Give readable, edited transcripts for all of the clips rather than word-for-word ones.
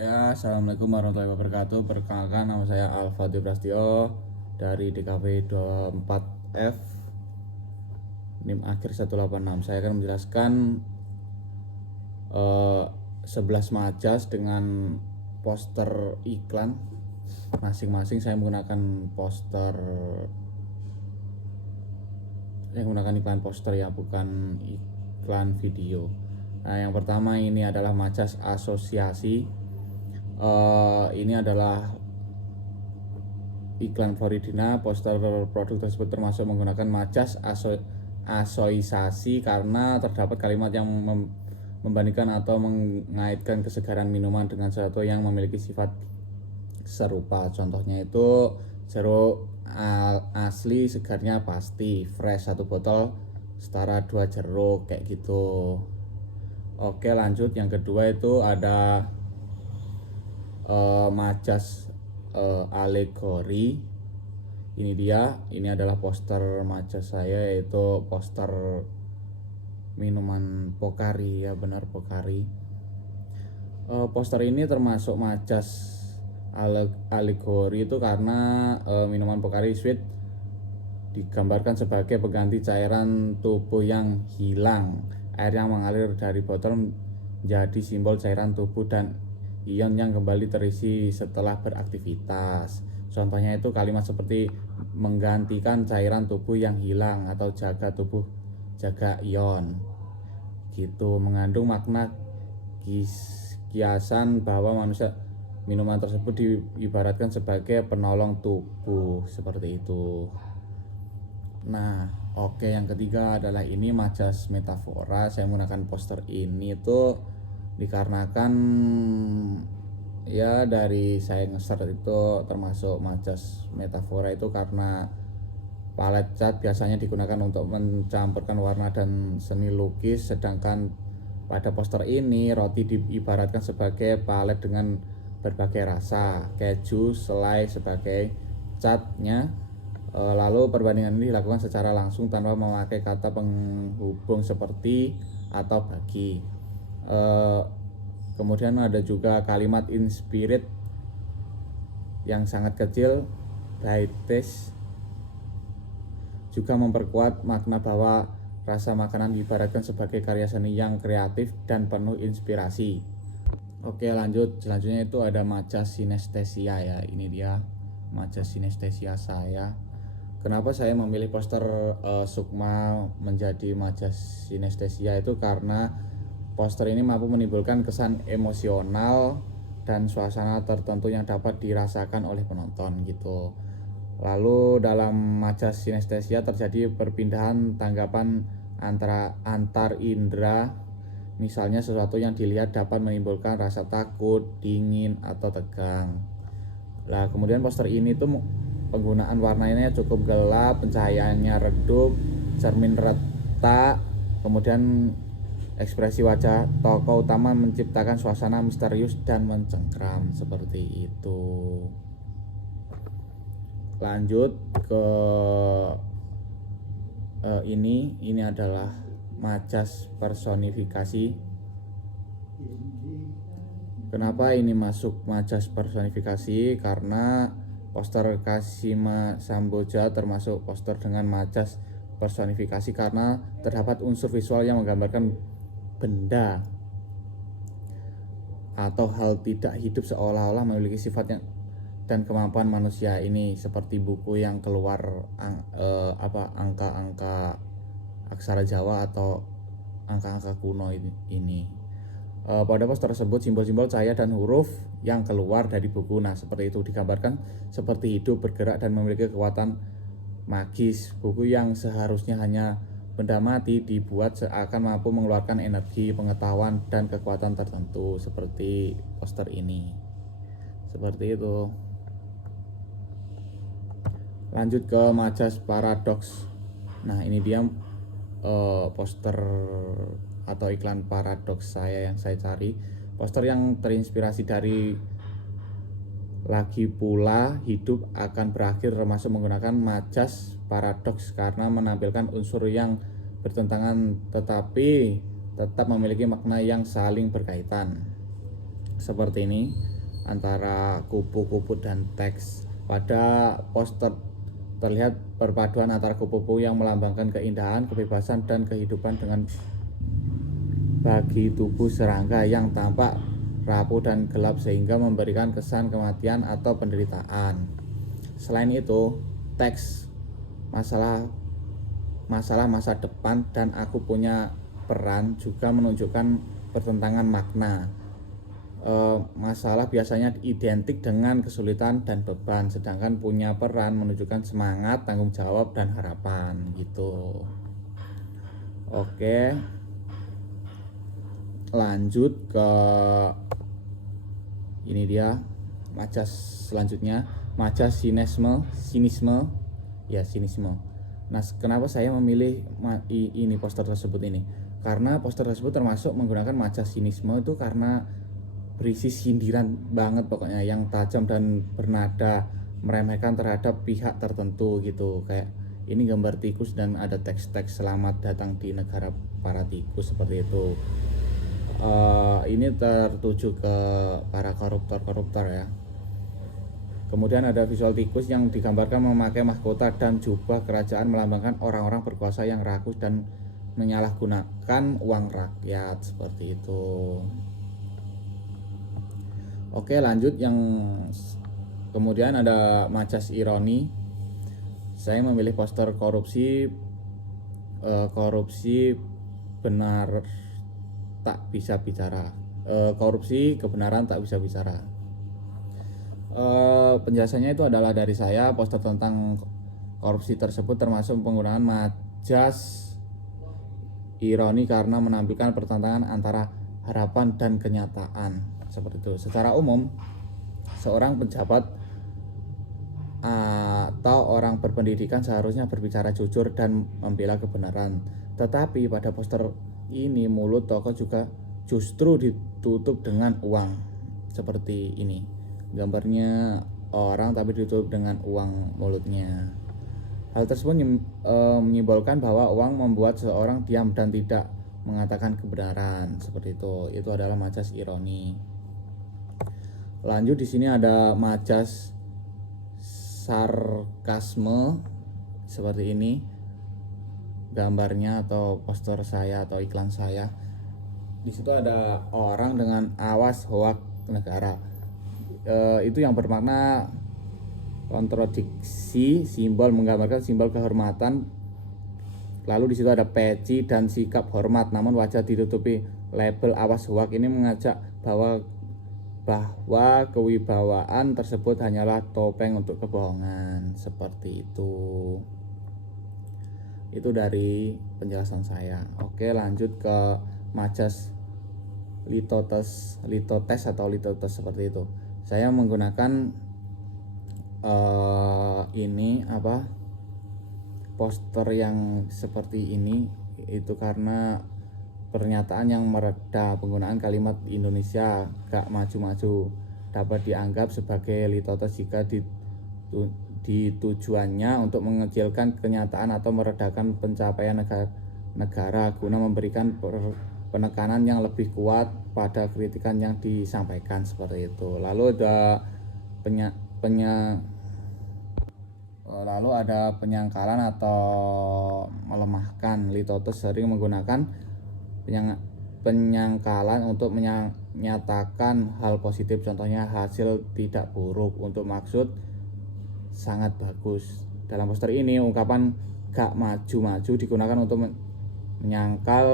Ya, assalamualaikum warahmatullahi wabarakatuh. Perkenalkan, nama saya Alfati Prastio dari DKV 24F NIM akhir 186. Saya akan menjelaskan 11 majas dengan poster iklan. Masing-masing saya menggunakan iklan poster ya, bukan iklan video. Nah, yang pertama ini adalah majas asosiasi. Ini adalah iklan Floridina. Poster produk tersebut termasuk menggunakan majas asoisasi karena terdapat kalimat yang membandingkan atau mengaitkan kesegaran minuman dengan sesuatu yang memiliki sifat serupa. Contohnya itu jeruk asli segarnya pasti, fresh 1 botol setara 2 jeruk, kayak gitu. Oke, lanjut. Yang kedua itu ada majas alegori. Ini adalah poster majas saya, yaitu poster minuman Pocari, ya benar, Pocari. Poster ini termasuk majas alegori itu karena minuman Pocari Sweet digambarkan sebagai pengganti cairan tubuh yang hilang. Air yang mengalir dari botol menjadi simbol cairan tubuh dan ion yang kembali terisi setelah beraktivitas. Contohnya itu kalimat seperti menggantikan cairan tubuh yang hilang atau jaga tubuh, jaga ion. Gitu, mengandung makna kiasan bahwa minuman tersebut diibaratkan sebagai penolong tubuh, seperti itu. Nah, oke, yang ketiga adalah ini majas metafora. Saya menggunakan poster ini tuh dikarenakan ya dari saya nge-search itu termasuk majas metafora itu karena palet cat biasanya digunakan untuk mencampurkan warna dan seni lukis, sedangkan pada poster ini roti diibaratkan sebagai palet dengan berbagai rasa, keju, selai sebagai catnya. Lalu perbandingan ini dilakukan secara langsung tanpa memakai kata penghubung seperti atau bagi. Kemudian ada juga kalimat in spirit yang sangat kecil, by taste, juga memperkuat makna bahwa rasa makanan diibaratkan sebagai karya seni yang kreatif dan penuh inspirasi. Oke, lanjut. Selanjutnya itu ada majas sinestesia ya. Ini dia majas sinestesia saya. Kenapa saya memilih poster Sukma menjadi majas sinestesia itu karena poster ini mampu menimbulkan kesan emosional dan suasana tertentu yang dapat dirasakan oleh penonton gitu. Lalu dalam majas sinestesia terjadi perpindahan tanggapan antar indera. Misalnya sesuatu yang dilihat dapat menimbulkan rasa takut, dingin, atau tegang. Nah, kemudian poster ini tuh penggunaan warnanya cukup gelap, pencahayaannya redup, cermin retak, kemudian ekspresi wajah tokoh utama menciptakan suasana misterius dan mencengkram, seperti itu. Lanjut ke ini adalah majas personifikasi. Kenapa ini masuk majas personifikasi? Karena poster Kasima Samboja termasuk poster dengan majas personifikasi karena terdapat unsur visual yang menggambarkan benda atau hal tidak hidup seolah-olah memiliki sifat dan kemampuan manusia. Ini seperti buku yang keluar angka-angka aksara Jawa atau angka-angka kuno ini. Pada poster tersebut simbol-simbol cahaya dan huruf yang keluar dari buku. Nah, seperti itu digambarkan seperti hidup, bergerak, dan memiliki kekuatan magis. Buku yang seharusnya hanya benda mati dibuat seakan mampu mengeluarkan energi, pengetahuan, dan kekuatan tertentu, seperti poster ini. Seperti itu. Lanjut ke majas paradoks. Nah, ini dia poster atau iklan paradoks saya yang saya cari. Poster yang terinspirasi dari Lagi Pula Hidup Akan Berakhir termasuk menggunakan majas paradoks karena menampilkan unsur yang bertentangan tetapi tetap memiliki makna yang saling berkaitan. seperti ini antara kupu-kupu dan teks. Pada poster terlihat perpaduan antara kupu-kupu yang melambangkan keindahan, kebebasan, dan kehidupan dengan bagi tubuh serangga yang tampak rapuh dan gelap sehingga memberikan kesan kematian atau penderitaan. Selain itu, teks masalah masa depan dan aku punya peran juga menunjukkan pertentangan makna. Masalah biasanya identik dengan kesulitan dan beban, sedangkan punya peran menunjukkan semangat, tanggung jawab, dan harapan gitu. Oke, lanjut ke ini dia majas selanjutnya, majas sinisme. Nah, kenapa saya memilih ini poster tersebut ini? Karena poster tersebut termasuk menggunakan majas sinisme itu karena berisi sindiran banget pokoknya, yang tajam dan bernada meremehkan terhadap pihak tertentu gitu. Kayak ini gambar tikus dan ada teks-teks selamat datang di negara para tikus seperti itu. Ini tertuju ke para koruptor ya. Kemudian ada visual tikus yang digambarkan memakai mahkota dan jubah kerajaan melambangkan orang-orang berkuasa yang rakus dan menyalahgunakan uang rakyat seperti itu. Oke, lanjut yang kemudian ada majas ironi. Saya memilih poster korupsi benar tak bisa bicara. Korupsi kebenaran tak bisa bicara. Penjelasannya itu adalah dari saya. Poster tentang korupsi tersebut termasuk penggunaan majas ironi karena menampilkan pertentangan antara harapan dan kenyataan seperti itu. Secara umum, seorang pejabat atau orang berpendidikan seharusnya berbicara jujur dan membela kebenaran. Tetapi pada poster ini mulut tokoh juga justru ditutup dengan uang seperti ini. Gambarnya orang tapi ditutup dengan uang mulutnya. Hal tersebut menyimbolkan bahwa uang membuat seseorang diam dan tidak mengatakan kebenaran seperti itu. Itu adalah majas ironi. Lanjut di sini ada majas sarkasme seperti ini. Gambarnya atau poster saya atau iklan saya. Di situ ada orang dengan awas hoak negara. Itu yang bermakna kontradiksi, simbol menggambarkan simbol kehormatan. Lalu di situ ada peci dan sikap hormat, namun wajah ditutupi label awas hoak. Ini mengajak bahwa kewibawaan tersebut hanyalah topeng untuk kebohongan seperti itu. Itu dari penjelasan saya. Oke, lanjut ke majas litotes seperti itu. Saya menggunakan poster yang seperti ini itu karena pernyataan yang mereda. Penggunaan kalimat Indonesia gak maju-maju dapat dianggap sebagai litotes jika tujuannya untuk mengecilkan kenyataan atau meredakan pencapaian negara guna memberikan penekanan yang lebih kuat pada kritikan yang disampaikan seperti itu. Lalu ada penyangkalan atau melemahkan. Litotes sering menggunakan penyangkalan untuk menyatakan hal positif, contohnya hasil tidak buruk, untuk maksud sangat bagus. Dalam poster ini ungkapan gak maju-maju digunakan untuk menyangkal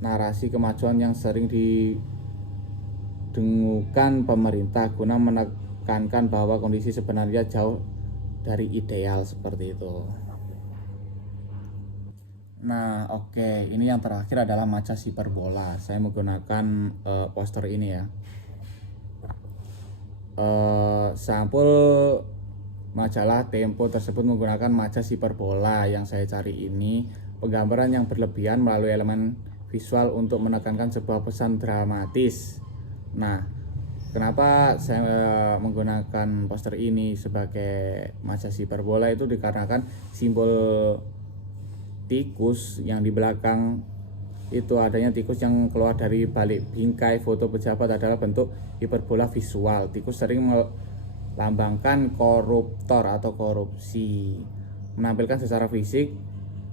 narasi kemajuan yang sering didengungkan pemerintah guna menekankan bahwa kondisi sebenarnya jauh dari ideal seperti itu. Nah, oke, ini yang terakhir adalah majas hiperbola. Saya menggunakan poster ini ya. Sampul majalah Tempo tersebut menggunakan majas hiperbola. Yang saya cari ini penggambaran yang berlebihan melalui elemen visual untuk menekankan sebuah pesan dramatis. Nah, kenapa saya menggunakan poster ini sebagai majas hiperbola itu dikarenakan simbol tikus yang di belakang itu adanya tikus yang keluar dari balik bingkai foto pejabat adalah bentuk hiperbola visual. Tikus sering melambangkan koruptor atau korupsi, menampilkan secara fisik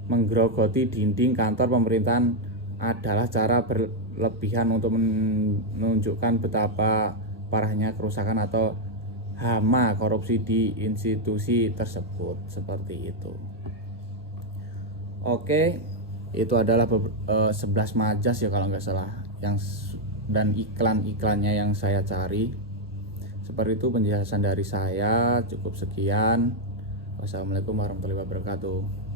menggerogoti dinding kantor pemerintahan adalah cara berlebihan untuk menunjukkan betapa parahnya kerusakan atau hama korupsi di institusi tersebut, seperti itu. Oke, itu adalah 11 majas ya kalau nggak salah dan iklan-iklannya yang saya cari. Seperti itu penjelasan dari saya, cukup sekian. Wassalamualaikum warahmatullahi wabarakatuh.